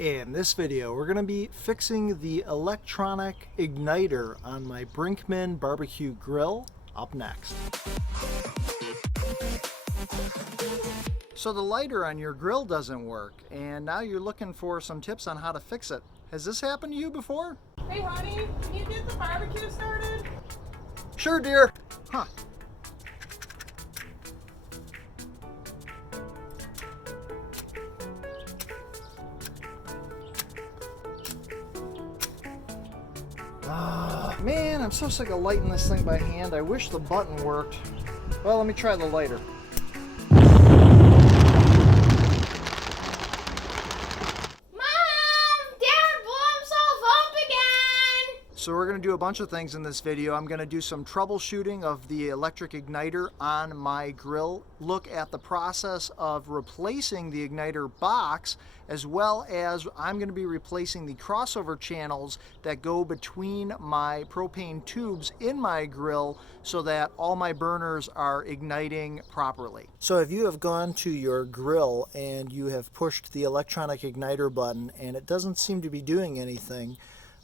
In this video, we're going to be fixing the electronic igniter on my Brinkmann BBQ Grill up next. So the lighter on your grill doesn't work, and now you're looking for some tips on how to fix it. Has this happened to you before? Hey honey, can you get the barbecue started? Sure, dear. Huh. Man, I'm so sick of lighting this thing by hand. I wish the button worked. Well, let me try the lighter. So we're going to do a bunch of things in this video. I'm going to do some troubleshooting of the electric igniter on my grill, look at the process of replacing the igniter box, as well as I'm going to be replacing the crossover channels that go between my propane tubes in my grill so that all my burners are igniting properly. So if you have gone to your grill and you have pushed the electronic igniter button and it doesn't seem to be doing anything,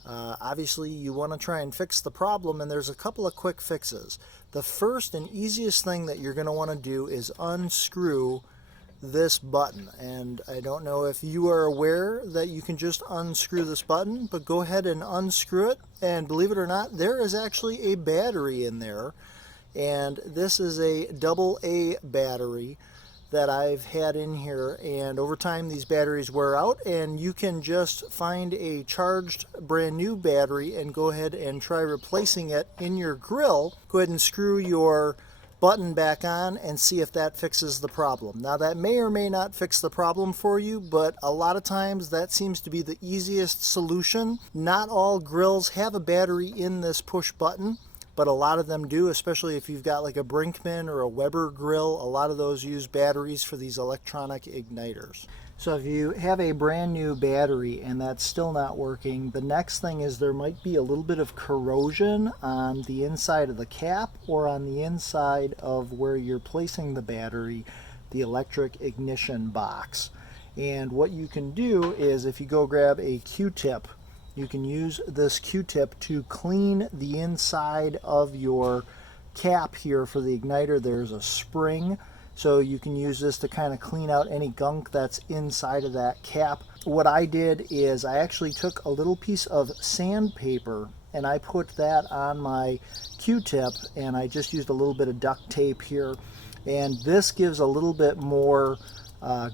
obviously you want to try and fix the problem, and there's a couple of quick fixes. The first and easiest thing that you're going to want to do is unscrew this button, and I don't know if you are aware that you can just unscrew this button, but go ahead and unscrew it, and believe it or not, there is actually a battery in there, and this is a AA battery that I've had in here, and over time these batteries wear out, and you can just find a charged brand new battery and go ahead and try replacing it in your grill. Go ahead and screw your button back on and see if that fixes the problem. Now that may or may not fix the problem for you, but a lot of times that seems to be the easiest solution. Not all grills have a battery in this push button, but a lot of them do, especially if you've got like a Brinkmann or a Weber grill. A lot of those use batteries for these electronic igniters. So if you have a brand new battery and that's still not working, the next thing is there might be a little bit of corrosion on the inside of the cap or on the inside of where you're placing the battery, the electric ignition box. And what you can do is, if you go grab a Q-tip, you can use this Q-tip to clean the inside of your cap here for the igniter. There's a spring, so you can use this to kind of clean out any gunk that's inside of that cap. What I did is I actually took a little piece of sandpaper and I put that on my Q-tip, and I just used a little bit of duct tape here, and this gives a little bit more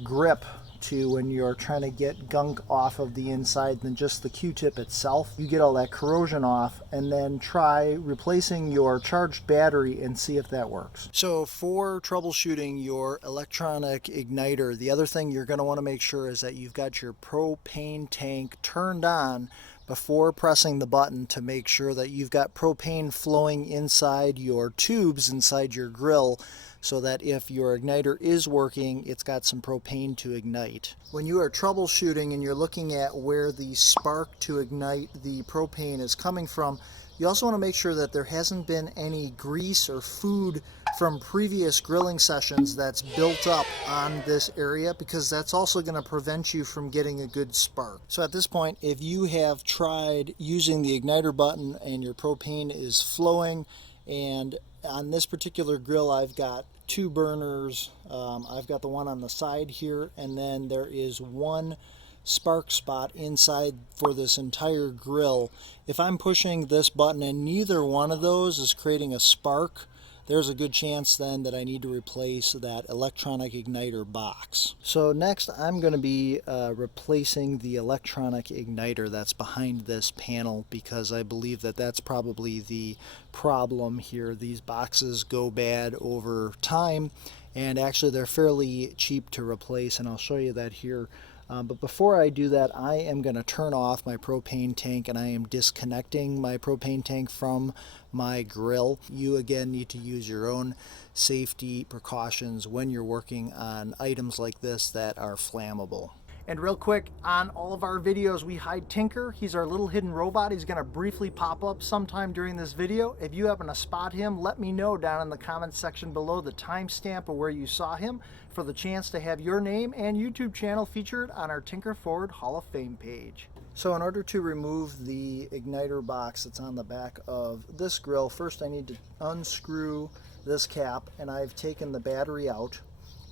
grip to when you're trying to get gunk off of the inside than just the Q-tip itself. You get all that corrosion off, and then try replacing your charged battery and see if that works. So for troubleshooting your electronic igniter, the other thing you're going to want to make sure is that you've got your propane tank turned on before pressing the button, to make sure that you've got propane flowing inside your tubes inside your grill, so that if your igniter is working, it's got some propane to ignite. When you are troubleshooting and you're looking at where the spark to ignite the propane is coming from, you also want to make sure that there hasn't been any grease or food from previous grilling sessions that's built up on this area, because that's also going to prevent you from getting a good spark. So at this point, if you have tried using the igniter button and your propane is flowing, and on this particular grill I've got two burners, I've got the one on the side here, and then there is one spark spot inside for this entire grill. If I'm pushing this button and neither one of those is creating a spark, there's a good chance then that I need to replace that electronic igniter box. So next I'm going to be replacing the electronic igniter that's behind this panel, because I believe that that's probably the problem here. These boxes go bad over time, and actually they're fairly cheap to replace, and I'll show you that here. But before I do that, I am going to turn off my propane tank, and I am disconnecting my propane tank from my grill. You again need to use your own safety precautions when you're working on items like this that are flammable. And real quick, on all of our videos, we hide Tinker. He's our little hidden robot. He's gonna briefly pop up sometime during this video. If you happen to spot him, let me know down in the comments section below the timestamp of where you saw him for the chance to have your name and YouTube channel featured on our Tinker Forward Hall of Fame page. So in order to remove the igniter box that's on the back of this grill, first I need to unscrew this cap, and I've taken the battery out,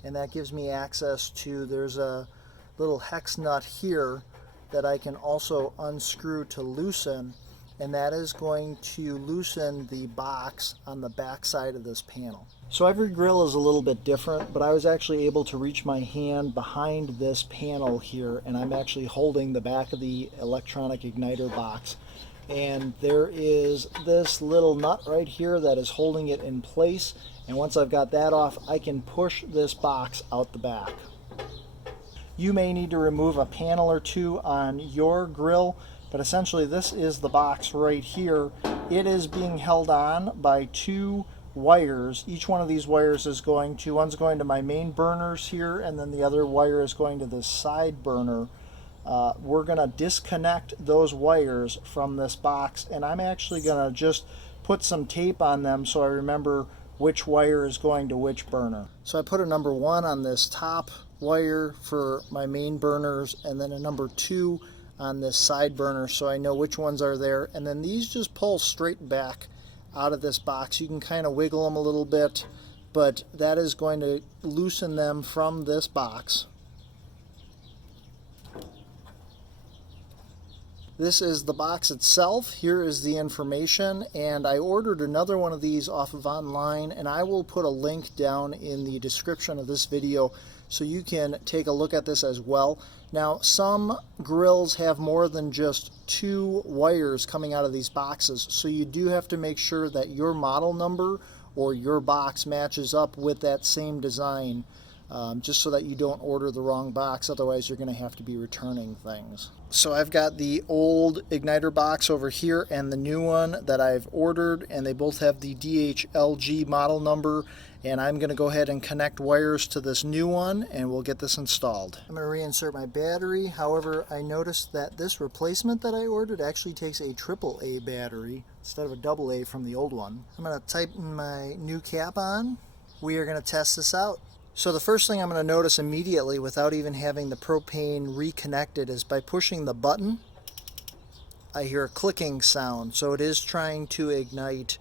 and that gives me access to, there's a little hex nut here that I can also unscrew to loosen, and that is going to loosen the box on the back side of this panel. So every grill is a little bit different, but I was actually able to reach my hand behind this panel here, and I'm actually holding the back of the electronic igniter box, and there is this little nut right here that is holding it in place, and once I've got that off, I can push this box out the back. You may need to remove a panel or two on your grill, but essentially this is the box right here. It is being held on by two wires. Each one of these wires is going to, one's going to my main burners here, and then the other wire is going to this side burner. We're going to disconnect those wires from this box, and I'm actually going to just put some tape on them so I remember which wire is going to which burner. So I put a number 1 on this top wire for my main burners, and then a number 2 on this side burner so I know which ones are there, and then these just pull straight back out of this box. You can kind of wiggle them a little bit, but that is going to loosen them from this box. This is the box itself. Here is the information, and I ordered another one of these off of online, and I will put a link down in the description of this video so you can take a look at this as well. Now, some grills have more than just 2 wires coming out of these boxes, so you do have to make sure that your model number or your box matches up with that same design, just so that you don't order the wrong box. Otherwise you're going to have to be returning things. So I've got the old igniter box over here and the new one that I've ordered, and they both have the DHLG model number, and I'm going to go ahead and connect wires to this new one and we'll get this installed. I'm going to reinsert my battery. However, I noticed that this replacement that I ordered actually takes a AAA battery instead of a AA from the old one. I'm going to tighten my new cap on. We are going to test this out. So the first thing I'm going to notice immediately without even having the propane reconnected is by pushing the button, I hear a clicking sound. So it is trying to ignite.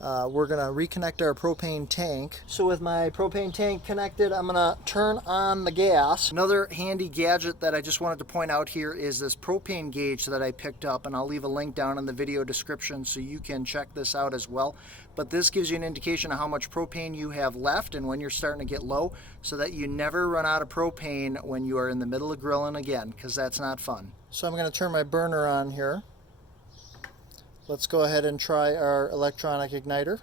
We're going to reconnect our propane tank. So with my propane tank connected, I'm going to turn on the gas. Another handy gadget that I just wanted to point out here is this propane gauge that I picked up, and I'll leave a link down in the video description so you can check this out as well. But this gives you an indication of how much propane you have left and when you're starting to get low, so that you never run out of propane when you are in the middle of grilling again, because that's not fun. So I'm going to turn my burner on here. Let's go ahead and try our electronic igniter.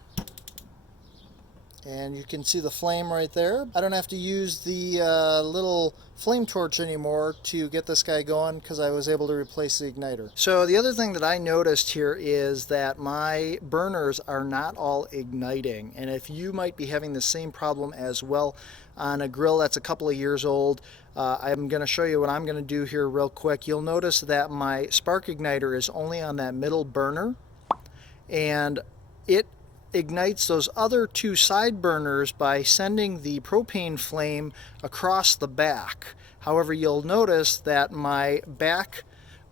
And you can see the flame right there. I don't have to use the little flame torch anymore to get this guy going because I was able to replace the igniter. So the other thing that I noticed here is that my burners are not all igniting. And if you might be having the same problem as well on a grill that's a couple of years old, I'm going to show you what I'm going to do here real quick. You'll notice that my spark igniter is only on that middle burner, and it ignites those other 2 side burners by sending the propane flame across the back. However, you'll notice that my back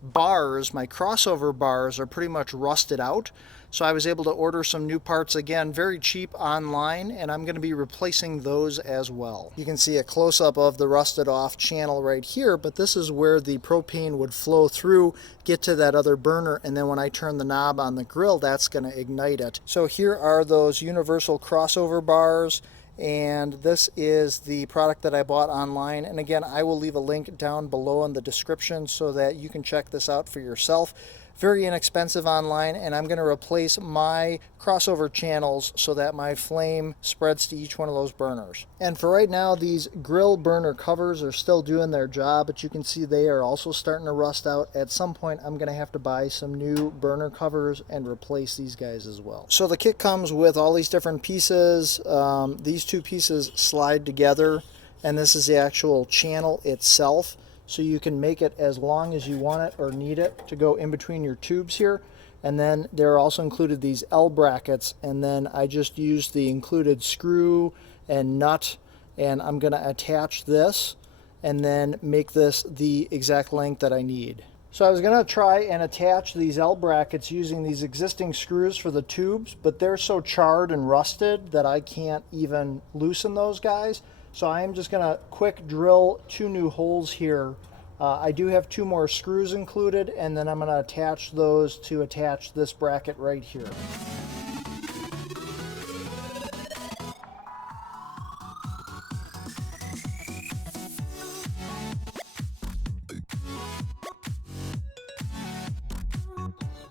bars, my crossover bars, are pretty much rusted out. So I was able to order some new parts, again, very cheap online, and I'm going to be replacing those as well. You can see a close-up of the rusted off channel right here, but this is where the propane would flow through, get to that other burner, and then when I turn the knob on the grill, that's going to ignite it. So here are those universal crossover bars, and this is the product that I bought online. And again, I will leave a link down below in the description so that you can check this out for yourself. Very inexpensive online, and I'm going to replace my crossover channels so that my flame spreads to each one of those burners. And for right now, these grill burner covers are still doing their job, but you can see they are also starting to rust out. At some point, I'm going to have to buy some new burner covers and replace these guys as well. So the kit comes with all these different pieces. These 2 pieces slide together, and this is the actual channel itself. so you can make it as long as you want it or need it to go in between your tubes here. And then there are also included these L brackets, and then I just used the included screw and nut, and I'm going to attach this and then make this the exact length that I need. So I was going to try and attach these L brackets using these existing screws for the tubes, but they're so charred and rusted that I can't even loosen those guys. So I am just going to quick drill 2 new holes here. I do have 2 more screws included, and then I'm going to attach those to attach this bracket right here.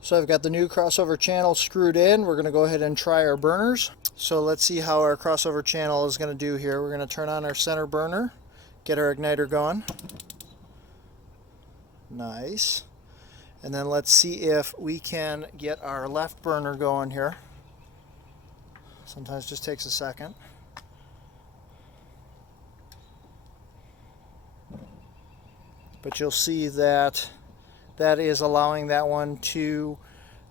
So I've got the new crossover channel screwed in. We're going to go ahead and try our burners. So let's see how our crossover channel is going to do here. We're going to turn on our center burner, get our igniter going. Nice. And then let's see if we can get our left burner going here. Sometimes it just takes a second. But you'll see that that is allowing that one to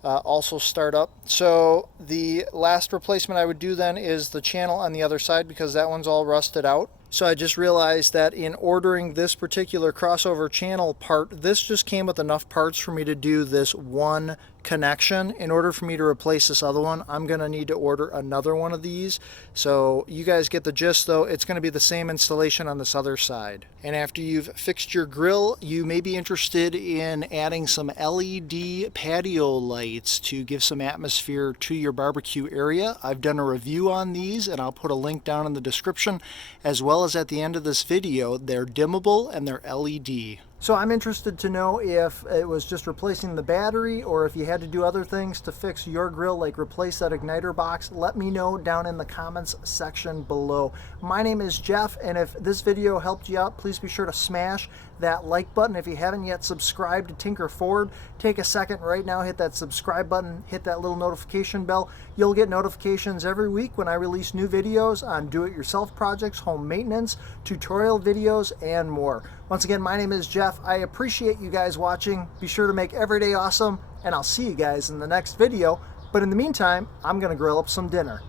also start up. So the last replacement I would do then is the channel on the other side, because that one's all rusted out. So I just realized that in ordering this particular crossover channel part, this just came with enough parts for me to do this one connection. In order for me to replace this other one, I'm going to need to order another one of these. So you guys get the gist though. It's going to be the same installation on this other side. And after you've fixed your grill, you may be interested in adding some LED patio lights to give some atmosphere to your barbecue area. I've done a review on these, and I'll put a link down in the description, as well as at the end of this video. They're dimmable and they're LED. So I'm interested to know if it was just replacing the battery, or if you had to do other things to fix your grill, like replace that igniter box. Let me know down in the comments section below. My name is Jeff, and if this video helped you out, please be sure to smash that like button. If you haven't yet subscribed to Tinker Ford, take a second right now, hit that subscribe button, hit that little notification bell. You'll get notifications every week when I release new videos on do-it-yourself projects, home maintenance, tutorial videos, and more. Once again, my name is Jeff. I appreciate you guys watching. Be sure to make every day awesome, and I'll see you guys in the next video. But in the meantime, I'm gonna grill up some dinner.